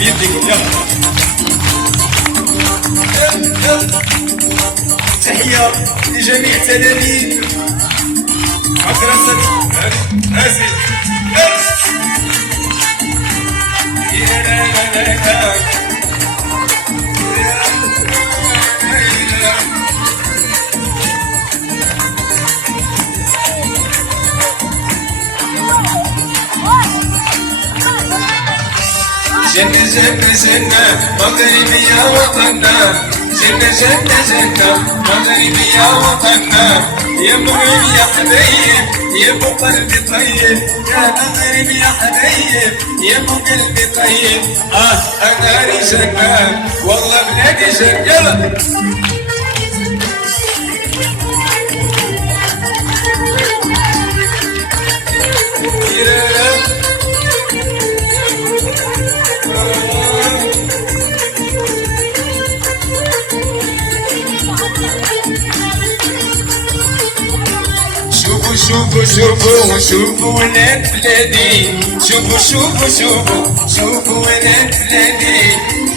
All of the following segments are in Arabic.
بيدك يلا. تحية لجميع تلاميذ مدرسة نازل. يا لا لا لا لا. جنة جنة جنة مغربي يا وطننا، جنة جنة جنة مغربي يا وطننا، يا مغرب يا حبيب يا ابو قلبي طيب، يا مغرب يا حبيب يا ابو قلبي طيب. انا جنة والله بلادي جنة. يلا شوفوا شوفوا شوفوا ولاد بلادي، شوفوا شوفوا شوفوا شوفوا ولاد بلادي،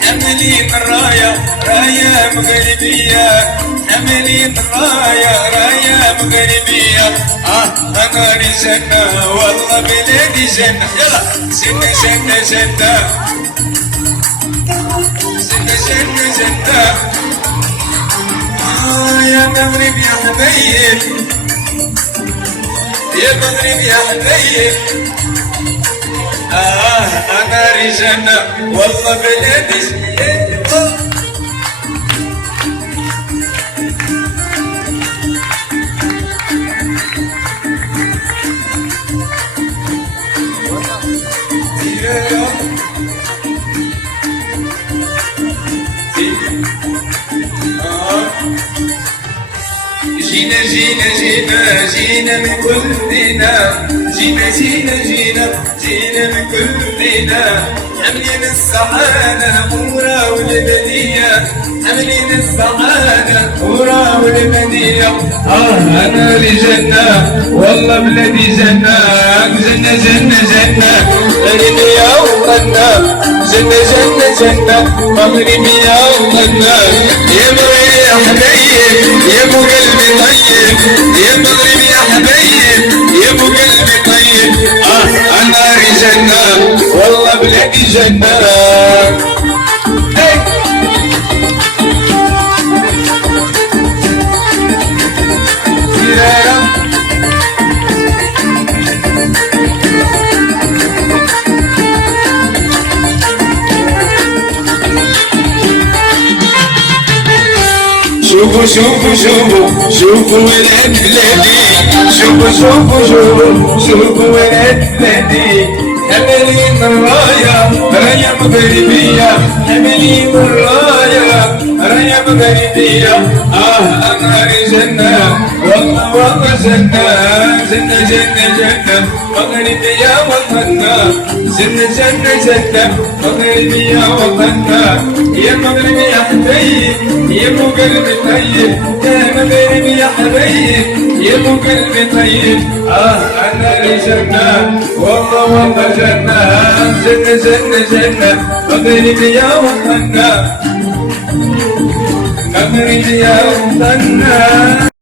حاملين الراية راية مغربية، حاملين الراية راية مغربية. أنا جنة والله بلادي جنة. يلا جنة جنة جنة جنة جنة جنة. يا مغرب يا حبيب يا مغرب يا حبيب. أنا جنة والله بلادي جنة. جينا جينا جينا جينا من كل دينا، جينا جينا جينا جينا من كل دينا، حاملين السعادة الغورة والبدية، حاملين السعادة الغورة والبدية. أنا لجنة والله بلادي جنة، جنة جنة جنة مغربي يا وطننا، جنة جنة جنة مغربي يا وطننا، يا مغربي يا حبيب يا ابو قلبي طيب، يا مغرب يا حبيب يا ابو قلبي طيب. انا جنة والله بلادي جنة. شوفوا شوفوا شوفوا شوفوا ولاد بلادي، شوفوا شوفوا شوفوا شوفوا ولاد بلادي، حاملين الراية راية مغربية، حاملين الراية راية مغربية. أنا جنة والله والله جنة، جنة جنة جنة مغربي يا وطننا، جنة جنة جنة مغربي يا وطننا، يا مغربي يا حبيب يا ابو قلبي طيب، يا مغربي يا حبيب يا ابو قلبي طيب. انا جنة والله والله جنة، جنة جنة جنة مغربي يا وطننا، مغربي يا وطننا.